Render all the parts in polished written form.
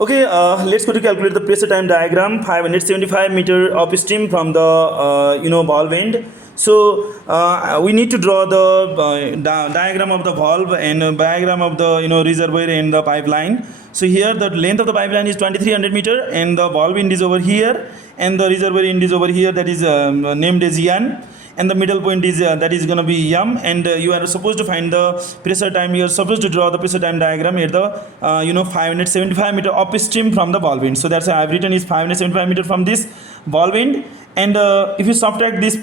Okay, let's go to calculate the pressure time diagram. 575 meter upstream from the valve end. So we need to draw the diagram of the valve and diagram of the reservoir and the pipeline. So here the length of the pipeline is 2300 meter and the valve end is over here and the reservoir end is over here, that is named as N, and the middle point is that is going to be M, and you are supposed to find the pressure time. You are supposed to draw the pressure time diagram at the 575 meter upstream from the valve end. So that's why I've written is 575 meter from this valve end, and if you subtract this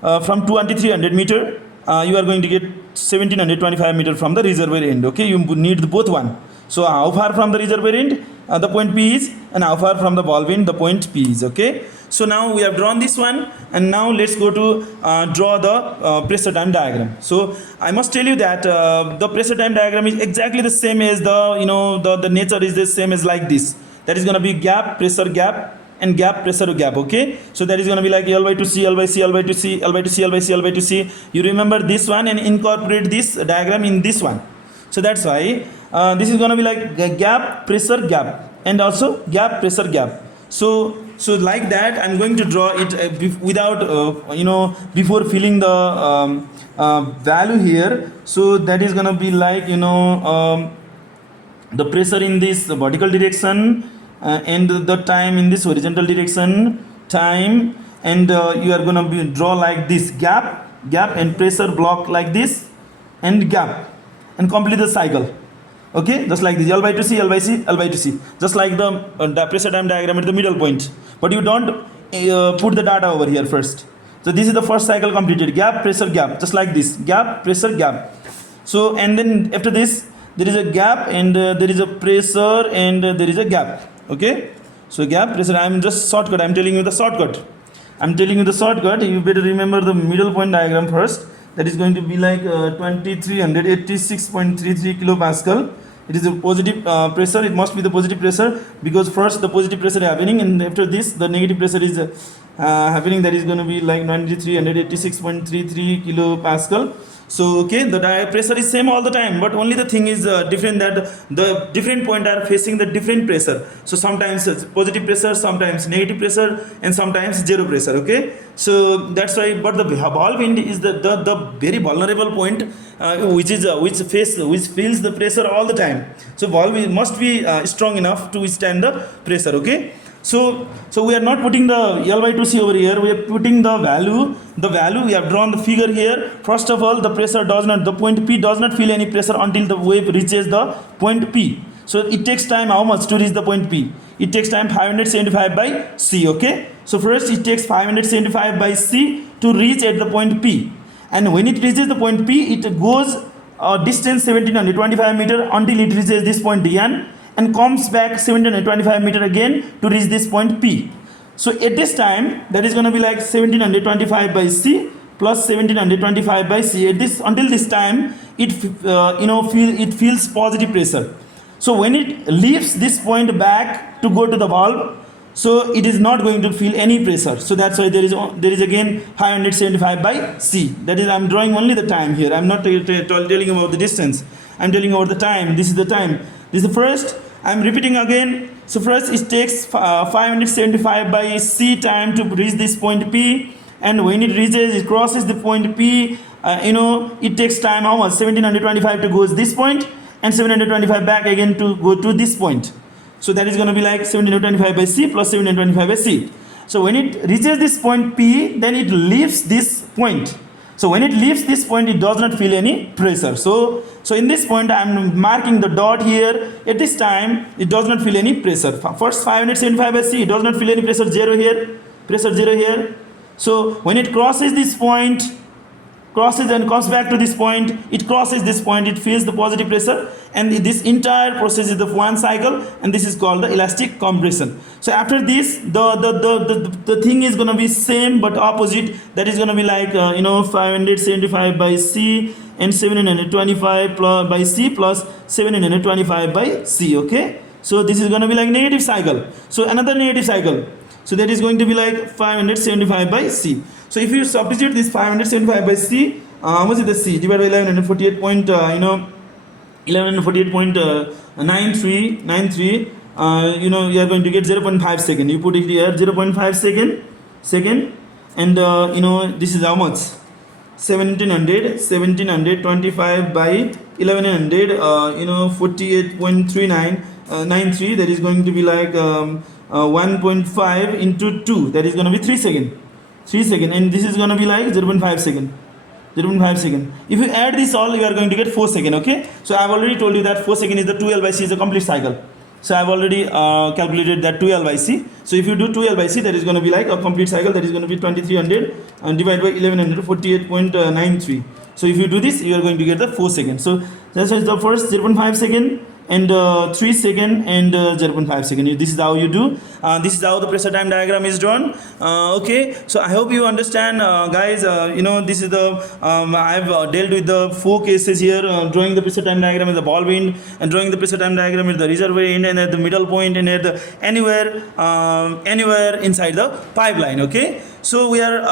from 2300 meter, you are going to get 1725 meter from the reservoir end. Okay, you need both one. So how far from the reservoir end the point P is, and how far from the valve end the point P is. Okay, so now we have drawn this one, and now let's go to draw the pressure time diagram. So I must tell you that the pressure time diagram is exactly the same as the nature is the same as like this. That is going to be gap, pressure gap, and gap, pressure gap. Okay, so that is going to be like L by 2C, L by C, L by 2C, L by 2C, L by C, L by 2C. You remember this one and incorporate this diagram in this one. So that's why this is going to be like gap, pressure gap, and also gap, pressure gap. So like that I'm going to draw it without before filling the value here. So that is going to be like the pressure in this vertical direction and the time in this horizontal direction, time, and you are going to draw like this gap and pressure block like this and gap, and complete the cycle. Okay, just like this, L by 2C, L by C, L by 2C, just like the pressure time diagram at the middle point. But you don't put the data over here first. So this is the first cycle completed, gap, pressure gap, just like this, gap, pressure gap. So and then after this there is a gap and there is a pressure and there is a gap. Okay, so gap, pressure, I am just shortcut, I am telling you the shortcut. You better remember the middle point diagram first. That is going to be like 2386.33 kilopascal. It is a positive pressure. It must be the positive pressure, because first the positive pressure happening and after this the negative pressure is happening. That is going to be like 9386.33 kilopascal. So okay, the pressure is same all the time, but only the thing is different, that the different point are facing the different pressure. So sometimes it's positive pressure, sometimes negative pressure, and sometimes zero pressure. Okay, so that's why. But the valve end is the very vulnerable point, which feels the pressure all the time. So valve must be strong enough to withstand the pressure. Okay. So we are not putting the L by 2C over here, we are putting the value, we have drawn the figure here. First of all, the point P does not feel any pressure until the wave reaches the point P. So it takes time how much to reach the point P? It takes time 575 by C, okay? So first it takes 575 by C to reach at the point P. And when it reaches the point P, it goes distance 1725 meter until it reaches this point N, and comes back 1725 meter again to reach this point P. So at this time, that is going to be like 1725 by C plus 1725 by C. Until this time, it feels positive pressure. So when it leaves this point back to go to the valve, so it is not going to feel any pressure. So that's why there is again 575 by C. That is, I am drawing only the time here. I am not telling you about the distance. I am telling about the time. This is the time. This is the first. I am repeating again. So first it takes 575 by C time to reach this point P, and when it crosses the point P, it takes time how much? 1725 to go to this point, and 725 back again to go to this point. So that is going to be like 1725 by C plus 1725 by C. So when it reaches this point P, then it leaves this point. So when it leaves this point, it does not feel any pressure. So in this point, I am marking the dot here. At this time, it does not feel any pressure. First 575 by C, it does not feel any pressure, zero here, pressure zero here. So when it crosses this point, crosses and comes back to this point, it crosses this point, it feels the positive pressure, and this entire process is the one cycle, and this is called the elastic compression. So after this, the thing is going to be same but opposite. That is going to be like 575 by C and 725 by C plus 725 by C. Okay, so this is going to be like negative cycle. So another negative cycle. So that is going to be like 575 by C. So if you substitute this 575 by C, how much is the C? Divided by 1148.93 you are going to get 0.5 second. You put it here 0.5 second, and this is how much? 1725 by 1100, 48.3993, that is going to be like 1.5 into 2, that is going to be 3 second. 3 second, and this is going to be like 0.5 second. 0.5 second. If you add this all, you are going to get 4 second. Okay, so I have already told you that 4 second is the 2L by C is a complete cycle. So I have already calculated that 2L by C. So if you do 2L by C, that is going to be like a complete cycle, that is going to be 2300 and divided by 1100, 48.93. So if you do this, you are going to get the 4 seconds. So that's the first 0.5 second and 3 second and 0.5 second. This is how you do. This is how the pressure time diagram is drawn. Okay, so I hope you understand, guys. This is the I've dealt with the 4 cases here, drawing the pressure time diagram at the ball wind, and drawing the pressure time diagram at the reservoir end, and at the middle point, and at the anywhere inside the pipeline. Okay, so we are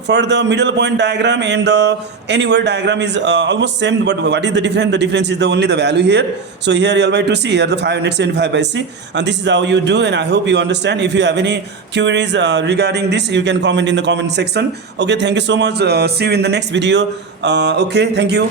for the middle point diagram and the anywhere diagram is almost same, but what is the difference? The difference is the only the value here. So here L by 2C, here the 575 by C, and this is how you do, and I hope you understand. If you have any queries regarding this, you can comment in the comment section. Okay, thank you so much. See you in the next video. Okay, thank you.